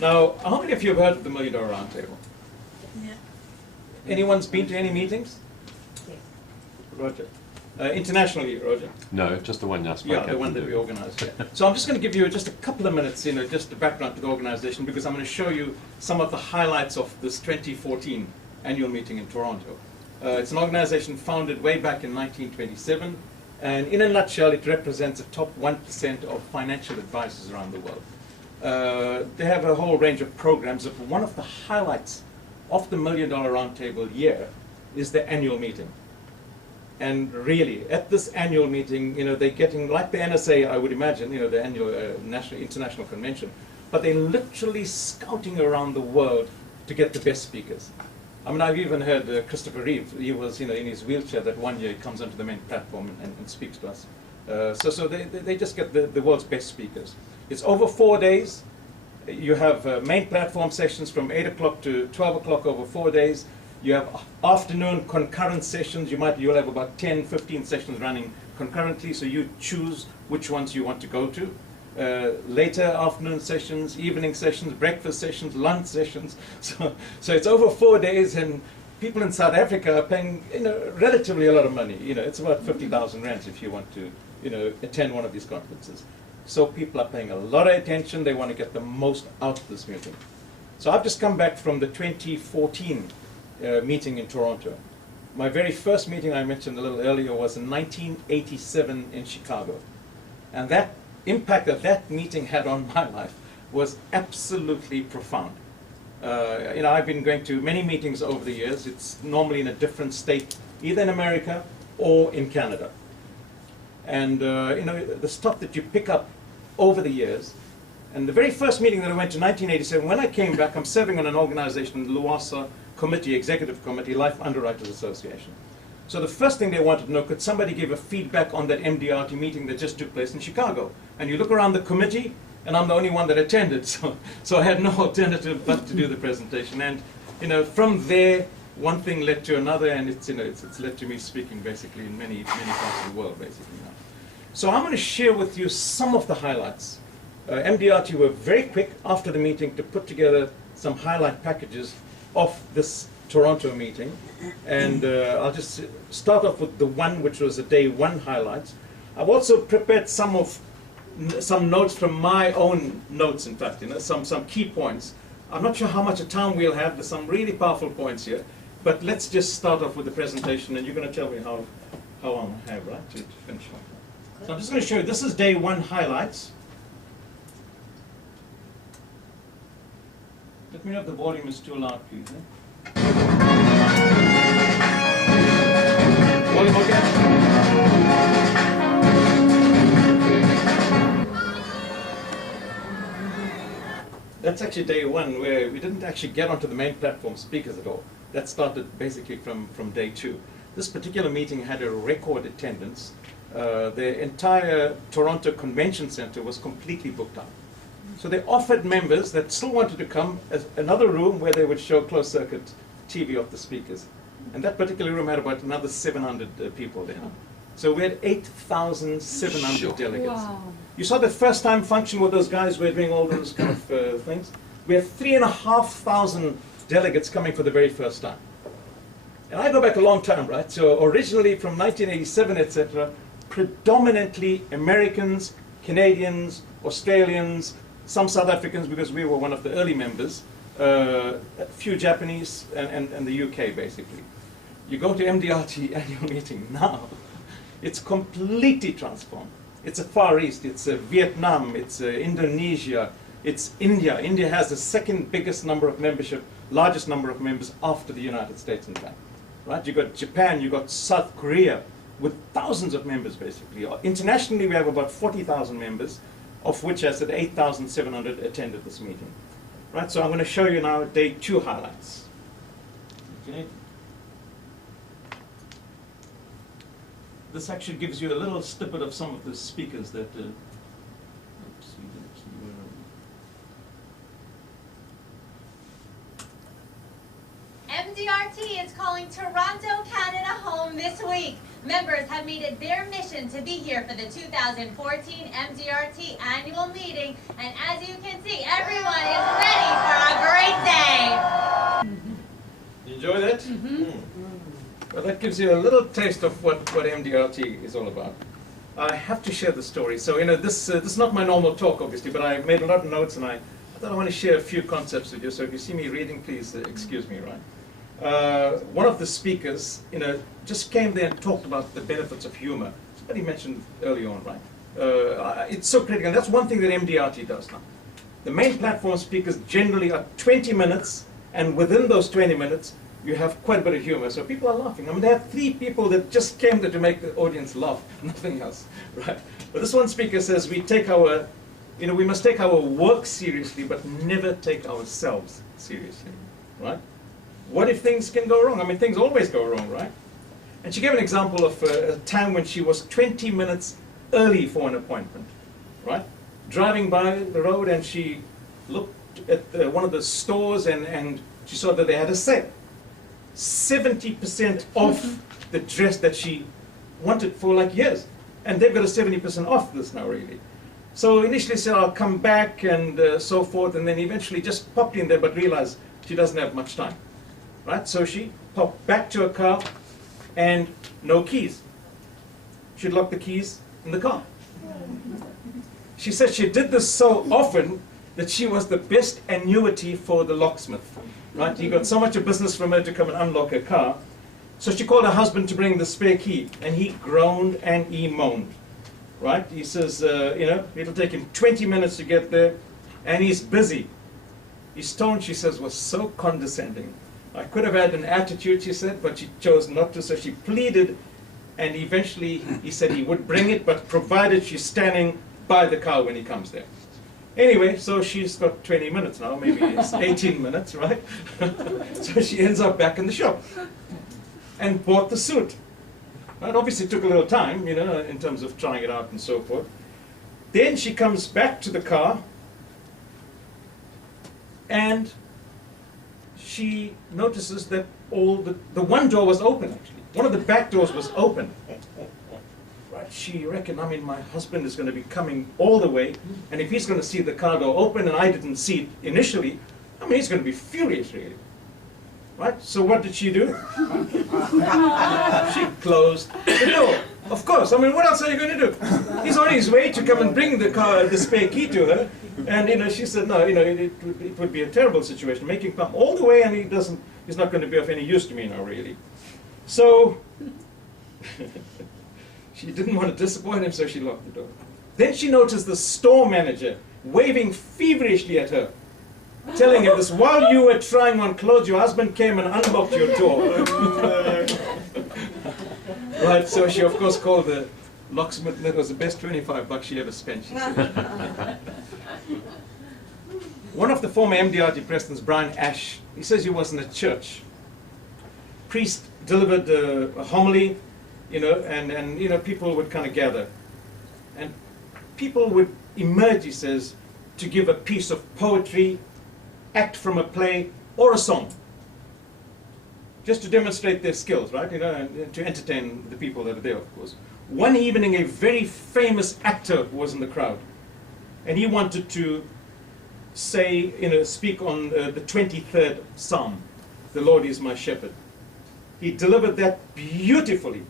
Now, how many of you have heard of the $1 Million Roundtable? Yeah. Anyone's been to any meetings? Yes. Roger. Internationally, Roger? No, just the one I spoke Yeah, the one that we organized. Yeah. So I'm just going to give you just a couple of minutes, just the background to the organization, because I'm going to show you some of the highlights of this 2014 annual meeting in Toronto. It's an organization founded way back in 1927, and in a nutshell, it represents the top 1% of financial advisors around the world. They have a whole range of programs, but one of the highlights of the $1 Million Roundtable year is the annual meeting. And really, at this annual meeting, they're getting, like the NSA, I would imagine, the annual international convention, but they're literally scouting around the world to get the best speakers. I mean, I've even heard Christopher Reeve. He was, in his wheelchair that one year he comes onto the main platform and speaks to us. So they just get the world's best speakers. It's over 4 days. You have main platform sessions from 8 o'clock to 12 o'clock over 4 days. You have afternoon concurrent sessions. You'll have about 10, 15 sessions running concurrently, so you choose which ones you want to go to. Later afternoon sessions, evening sessions, breakfast sessions, lunch sessions. So it's over 4 days, and people in South Africa are paying relatively a lot of money. It's about 50,000 rands if you want to attend one of these conferences. So people are paying a lot of attention. They want to get the most out of this meeting. So I've just come back from the 2014 meeting in Toronto. My very first meeting I mentioned a little earlier was in 1987 in Chicago. And that impact that that meeting had on my life was absolutely profound. I've been going to many meetings over the years. It's normally in a different state, either in America or in Canada. And the stuff that you pick up over the years. And the very first meeting that I went to, 1987, when I came back, I'm serving on an organization, LUASA Committee, Executive Committee, Life Underwriters Association. So the first thing they wanted to know, could somebody give a feedback on that MDRT meeting that just took place in Chicago? And you look around the committee, and I'm the only one that attended, so I had no alternative but to do the presentation. And from there, one thing led to another, and it's led to me speaking basically in many parts of the world basically now. So I'm going to share with you some of the highlights. MDRT were very quick after the meeting to put together some highlight packages of this Toronto meeting, and I'll just start off with the one which was the day one highlights. I've also prepared some notes from my own notes, in fact, some key points. I'm not sure how much time we'll have. There's some really powerful points here, but let's just start off with the presentation, and you're going to tell me how long I have, right, to finish off. So I'm just going to show you, this is day one highlights. Let me know if the volume is too loud, please. Volume okay? That's actually day one, where we didn't actually get onto the main platform speakers at all. That started basically from day two. This particular meeting had a record attendance. The entire Toronto Convention Center was completely booked up. So they offered members that still wanted to come another room where they would show closed-circuit TV of the speakers. And that particular room had about another 700 people there. So we had 8,700 delegates. Wow. You saw the first-time function where those guys were doing all those kind of things? We had 3,500 delegates coming for the very first time. And I go back a long time, right? So originally from 1987, etc., predominantly Americans, Canadians, Australians, some South Africans, because we were one of the early members, a few Japanese, and the UK, basically. You go to MDRT annual meeting now, it's completely transformed. It's a Far East, it's Vietnam, it's Indonesia, it's India. India has the second biggest number of membership, largest number of members after the United States, in fact. Right? You got Japan, you got South Korea, with thousands of members, basically. Internationally, we have about 40,000 members, of which, as I said, 8,700 attended this meeting. Right, so I'm going to show you now day two highlights. Okay. This actually gives you a little snippet of some of the speakers that. MDRT is calling Toronto, Canada home this week. Members have made it their mission to be here for the 2014 MDRT annual meeting, and as you can see, everyone is ready Well, that gives you a little taste of what MDRT is all about. I have to share the story. So, this is not my normal talk, obviously, but I made a lot of notes, and I thought I want to share a few concepts with you. So if you see me reading, please excuse me, right? One of the speakers, just came there and talked about the benefits of humor. Somebody mentioned early on, right? It's so critical. And that's one thing that MDRT does now. The main platform speakers generally are 20 minutes, and within those 20 minutes, you have quite a bit of humor. So people are laughing. I mean, there are 3 people that just came there to make the audience laugh, nothing else, right? But this one speaker says we must take our work seriously, but never take ourselves seriously, right? What if things can go wrong? I mean, things always go wrong, right? And she gave an example of a time when she was 20 minutes early for an appointment, right? Driving by the road, and she looked at one of the stores, and she saw that they had a sale. 70% off the dress that she wanted for like years. And they've got a 70% off this now, really. So initially said, I'll come back, and so forth, and then eventually just popped in there, but realized she doesn't have much time, right? So she popped back to her car, and no keys. She'd locked the keys in the car. She said she did this so often that she was the best annuity for the locksmith, right? He got so much of business from her to come and unlock her car. So she called her husband to bring the spare key, and he groaned and he moaned, right? He says, it'll take him 20 minutes to get there, and he's busy. His tone, she says, was so condescending. I could have had an attitude, she said, but she chose not to, so she pleaded, and eventually he said he would bring it, but provided she's standing by the car when he comes there. Anyway, so she's got 20 minutes now, maybe it's 18 minutes, right? So she ends up back in the shop and bought the suit. Right? Obviously it took a little time, in terms of trying it out and so forth. Then she comes back to the car, and she notices that the one door was open, actually. One of the back doors was open. Right? She reckoned, my husband is going to be coming all the way, and if he's going to see the car door open and I didn't see it initially, he's going to be furious, really. Right? So what did she do? She closed the door. Of course. What else are you going to do? He's on his way to come and bring the spare key to her, and she said, no, it would be a terrible situation. Make him come all the way, and he's not going to be of any use to me now, really. So she didn't want to disappoint him, so she locked the door. Then she noticed the store manager waving feverishly at her, telling her this, while you were trying on clothes, your husband came and unlocked your door. Right, so she of course called the locksmith, and that was the best $25 she ever spent, she said. One of the former MDRT presidents, Brian Ash, he says he was in a church. Priest delivered a homily, and people would kind of gather. And people would emerge, he says, to give a piece of poetry, act from a play, or a song. Just to demonstrate their skills, right? And to entertain the people that are there, of course. One evening, a very famous actor was in the crowd. And he wanted to speak on the 23rd Psalm, "The Lord is my shepherd." He delivered that beautifully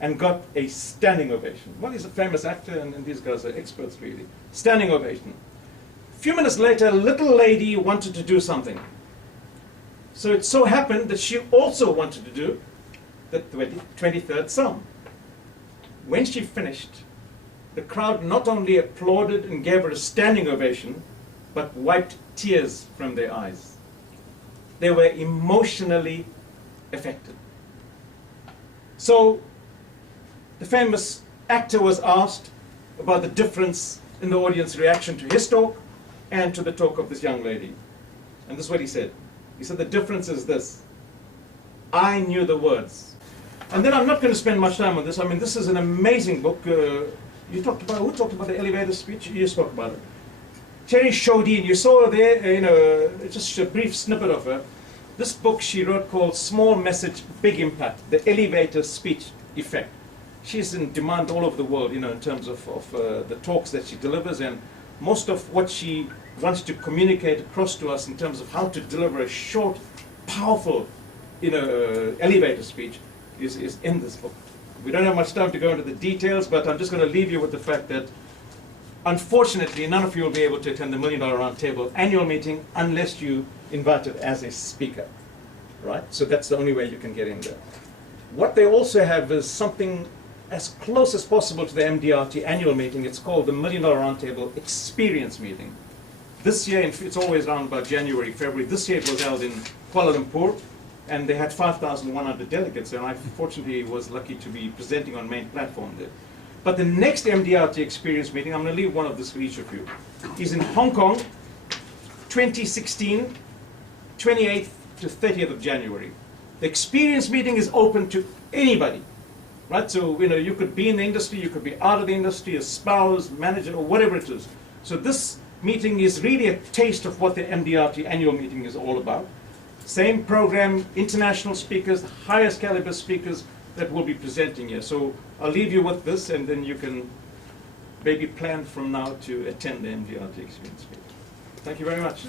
and got a standing ovation. Well, he's a famous actor, and these guys are experts, really. Standing ovation. A few minutes later, a little lady wanted to do something. So it so happened that she also wanted to do the 23rd Psalm. When she finished, the crowd not only applauded and gave her a standing ovation, but wiped tears from their eyes. They were emotionally affected. So the famous actor was asked about the difference in the audience reaction to his talk and to the talk of this young lady. And this is what he said. He said, the difference is this: I knew the words. And then I'm not going to spend much time on this. This is an amazing book. Who talked about the elevator speech? You spoke about it. Terry Shodine, you saw there, just a brief snippet of her. This book she wrote called Small Message, Big Impact, the Elevator Speech Effect. She's in demand all over the world, in terms of the talks that she delivers, and most of what she wants to communicate across to us in terms of how to deliver a short, powerful, elevator speech is in this book. We don't have much time to go into the details, but I'm just going to leave you with the fact that unfortunately, none of you will be able to attend the $1 Million Roundtable annual meeting unless you invited as a speaker, right? So that's the only way you can get in there. What they also have is something as close as possible to the MDRT annual meeting. It's called the $1 Million Roundtable Experience Meeting. This year, it's always around about January, February. This year it was held in Kuala Lumpur, and they had 5,100 delegates, and I fortunately was lucky to be presenting on main platform there. But the next MDRT Experience Meeting, I'm going to leave one of this for each of you, is in Hong Kong, 2016, 28th to 30th of January. The Experience Meeting is open to anybody, right? So, you could be in the industry, you could be out of the industry, a spouse, manager, or whatever it is. So this meeting is really a taste of what the MDRT annual meeting is all about. Same program, international speakers, the highest caliber speakers that will be presenting here. So I'll leave you with this, and then you can maybe plan from now to attend the MDRT Experience Meeting. Thank you very much.